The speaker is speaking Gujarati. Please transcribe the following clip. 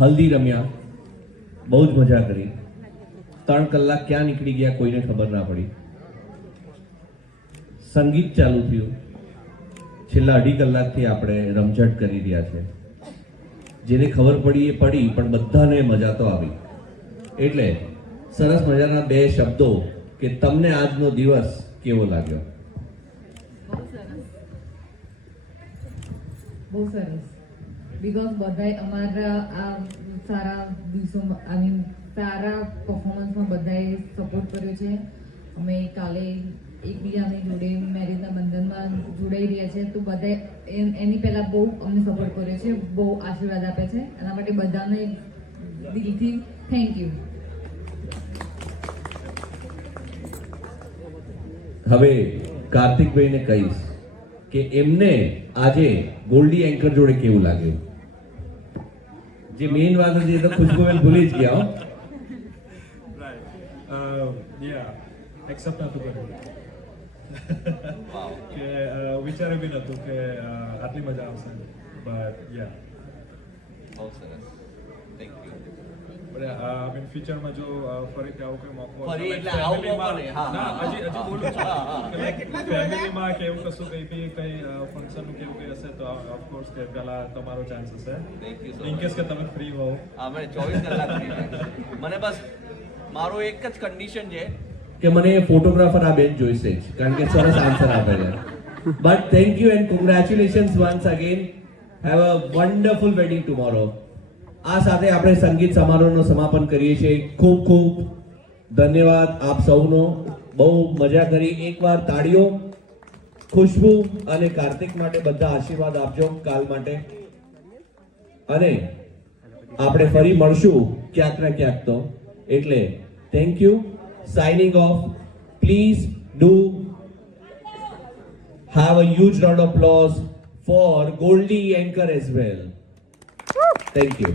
હલ્દી રમ્યા, બહુ જ મજા કરી. 3 કલાક ક્યાં નીકળી ગયા કોઈને ખબર ના પડી. સંગીત ચાલુ થયું. છેલ્લા 2.5 કલાકથી આપણે રમઝટ કરી રહ્યા છે. જેને ખબર પડી એ પડી, પણ બધાને મજા તો આવી. એટલે સરસ મજાના 2 શબ્દો કે તમને આજનો દિવસ કેવો લાગ્યો? બહુ સરસ. બીકોઝ બધાએ અમારા આ સારા દિવસોમાં સારા પરફોર્મન્સમાં બધાએ સપોર્ટ કર્યો છે. અમે કાલે એકબીજાની જોડે મેરેજના બંધનમાં જોડાઈ રહ્યા છે, તો બધાએ એની પહેલાં બહુ અમને સપોર્ટ કર્યો છે, બહુ આશીર્વાદ આપે છે. એના માટે બધાને દિલથી થેન્ક યુ. હવે કાર્તિકભાઈને કહીશ કે એમને આજે ગોલ્ડી એન્કર જોડે કેવું લાગ્યું. જે મેઇન વાત હતી એ તો ખુશબુબેન ભૂલી જ ગયા. એક્સેપ્ટ નતું કર્યું કે વિચારે બી નતું કે આટલી મજા આવશે. બટ યા બહુ સરસ. Thank you. બટ ફ્યુચરમાં જો ફરીથી આવો કોઈ મોકો ફરી એટલે આવો મોકો નહીં. ના હજી બોલું છું કે ફેમિલીમાં કે એવું કશું કંઈ ફંક્શનનું કેવું કંઈ હશે તો ઓફકોર્સ કે પહેલા તમારો ચાન્સ હશે. Thank you so in case કે તમે ફ્રી હો. અમે 24 કલાક ફ્રી. મને બસ મારો એક જ કન્ડિશન છે કે મને ફોટોગ્રાફર આ બેન જોઈશે જ, કારણ કે સરસ આન્સર આપે છે. But thank you and congratulations once again. Have a wonderful wedding tomorrow. આ સાથે આપણે સંગીત સમારોહનું સમાપન કરીએ છીએ. ખૂબ ખૂબ ધન્યવાદ આપ સૌનો. બહુ મજા કરી. એકવાર તાળીઓ ખુશ્બુ અને કાર્તિક માટે. બધા આશીર્વાદ આપજો કાલ માટે. અને આપણે ફરી મળશું ક્યાંક ને ક્યાંક તો. એટલે thank you. Signing off. Please do have a huge round of applause for Goldie Anchor as well. Thank you.